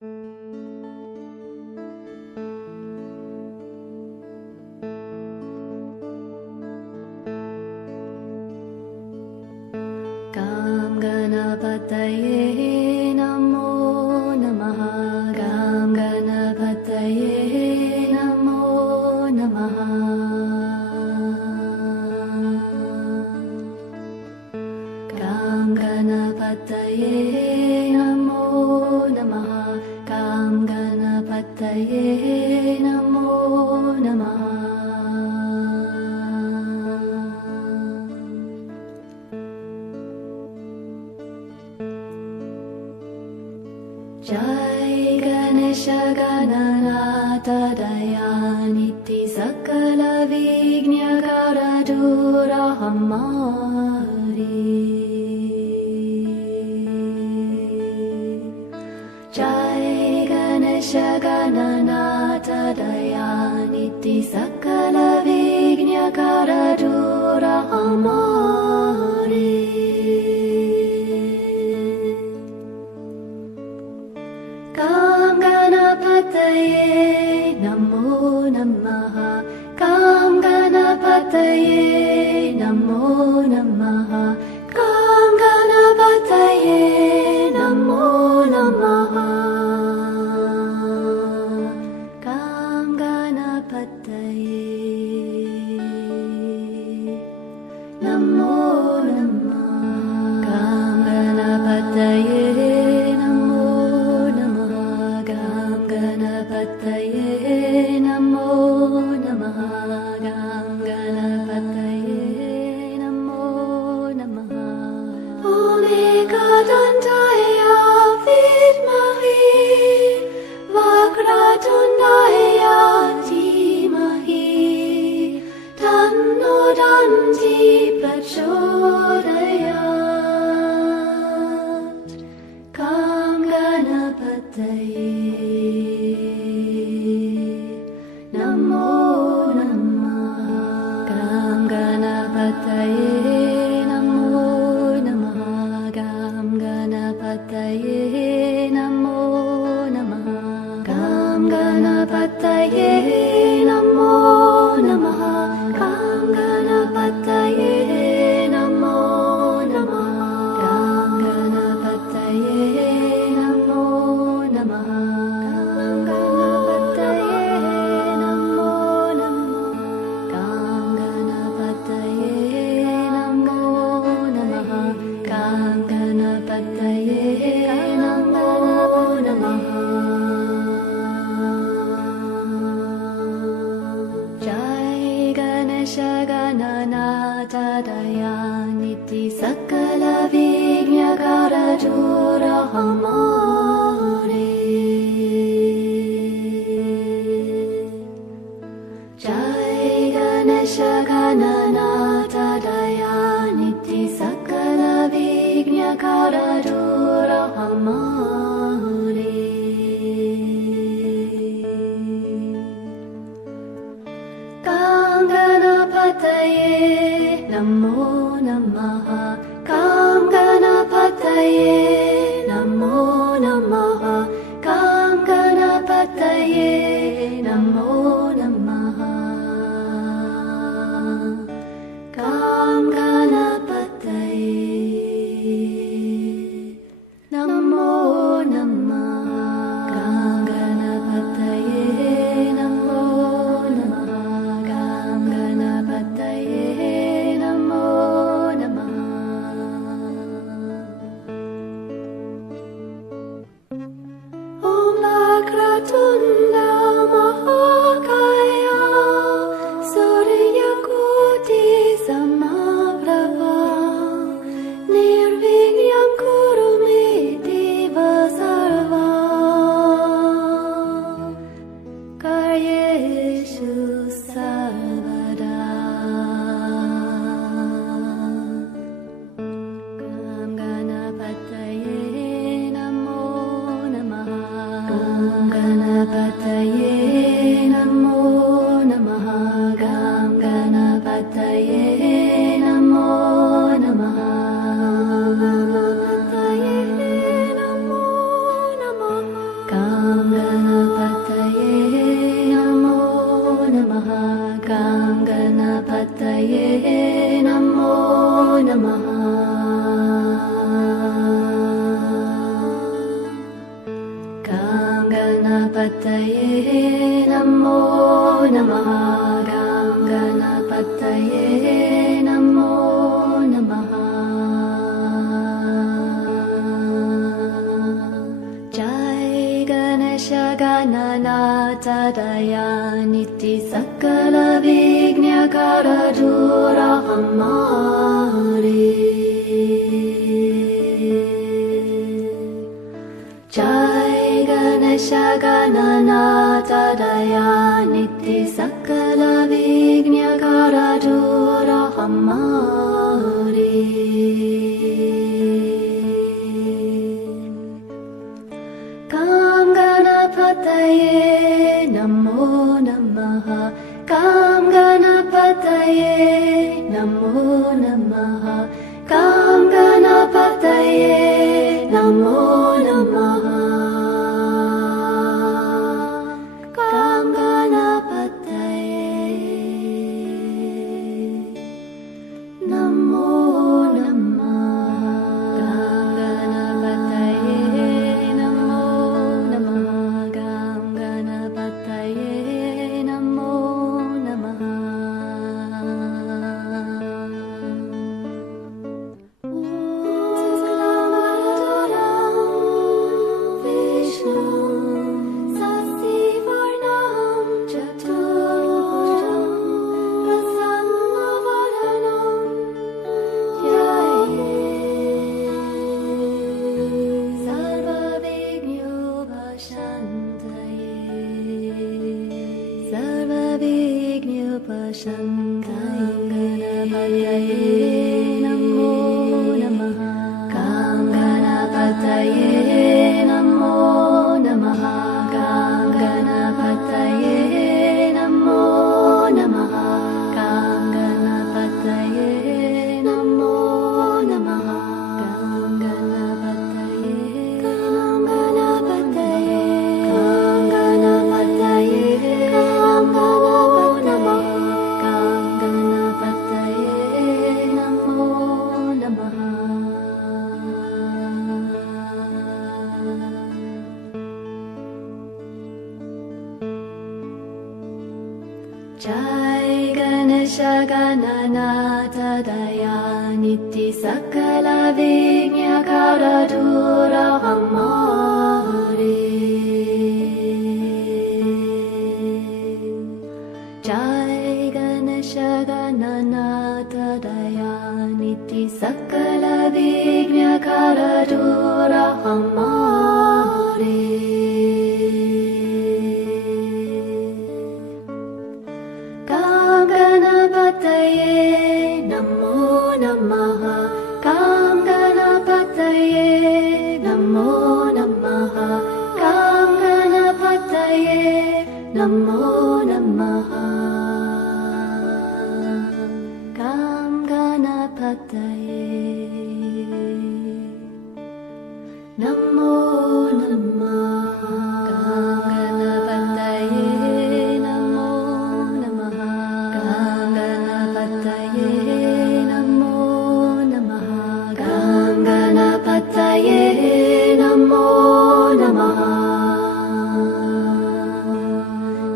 Gam Ganapataye Namo Namaha. Gam Ganapataye Namo Namaha. Gam Ganapataye Namo Namaha. Gam Ganapataye Namo Namaha. Jai Ganesha Gananatha Dayaniti Sakala Vignyakara Dura Hamari. Jai Ganesha Gananatha Dayaniti Sakala Vignyakara Dura Hamari. Gam Ganapataye Namo Namaha. Gam Ganapataye Namo Namaha. Gam Ganapataye Namo Namaha. Gam Ganapataye Namo Namaha. Gam Ganapataye Ganapataye Namo Namaha. Gam Ganapataye Namo Namaha. Om Ekadantaya Vidmahi Vakratundaya Dhimahi Tanno Danti Prachodayat. Gam Ganapataye Namo Namaha. Gam Ganapataye Namo Namaha. Gam Ganapataye Namo Namaha. Gam Ganapataye Namo Namaha. Gam Ganapataye Namo Namaha. Gam Ganapataye Namo Namaha. Gananatha Dayaniti Sakala Vignyakara Dura Hamari. Jai Ganesha Gananatha Dayaniti Sakala Vignyakara Dura Hamari. Gam Ganapataye Namo Namaha. Gam Ganapataye Namo Namaha. Gam Ganapataye Namo Namaha. Gam Ganapataye Namo Namaha. Gam Ganapataye Namo Namaha. Gam Ganapataye Namo Namaha. Om Vakratunda Mahakaya Suryakuti Samaprabha Nirvignam Kuru Me Deva Sarva Karyeshu Sarvada. Gam Ganapataye Namo Namaha. Gam Ganapataye Ganapataye Namo Namaha Gam Ganapataye Namo Namaha Jai Ganesha Gananata Dayaniti Sakala Vignakara Dura Hamari Jai Ganesha Gananata Dayaniti Sakala Vignakara Dura Hamari Kam Ganapataye Namo Namaha Kam Ganapataye Namo Namaha Kam Ganapataye Namo Namaha Kam Ganapataye Namo Namaha Kam Ganapataye Namo Namaha Vishnu Sasivarnam Chaturvujam Prasannavaranam Dhyaye Sarvavignyopashantaye Namo Namaha Kam Ganapataye Namo Namaha Kam Ganapataye Namo Namaha Kam Ganapataye Namo Namaha Kam Ganapataye Kam Ganapataye Kam Ganapataye Kam Ganapataye Kam Ganapataye Namo Namaha Jai Ganesha Gananata Dayaniti Sakala Vignakara Dura Hamari Jai Ganesha Gananata Dayaniti Sakala Vignakara Dura Hamari Kam Ganapataye Namo Namaha Kam Ganapataye Namo Namaha Kam Ganapataye Namo Namaha Kam Ganapataye Namo Namaha Kam Ganapataye Namo Namaha Kam Ganapataye Namo Namaha Kam Ganapataye Namo Namaha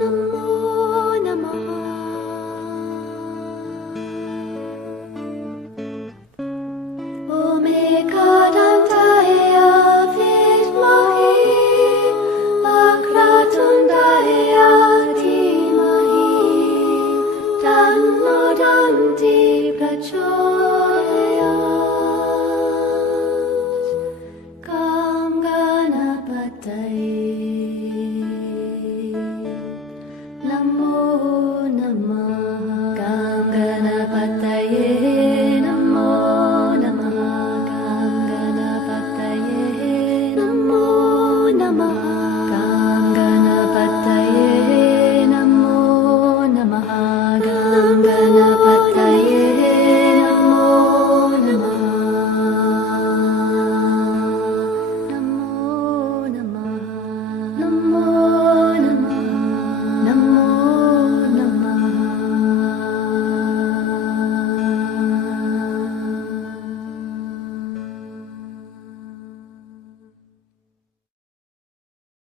Namo Namaha Om Ekadantaya Vidmahi Vakratundaya Dhimahi Tanno Danti Prachodayat Kam Ganapataye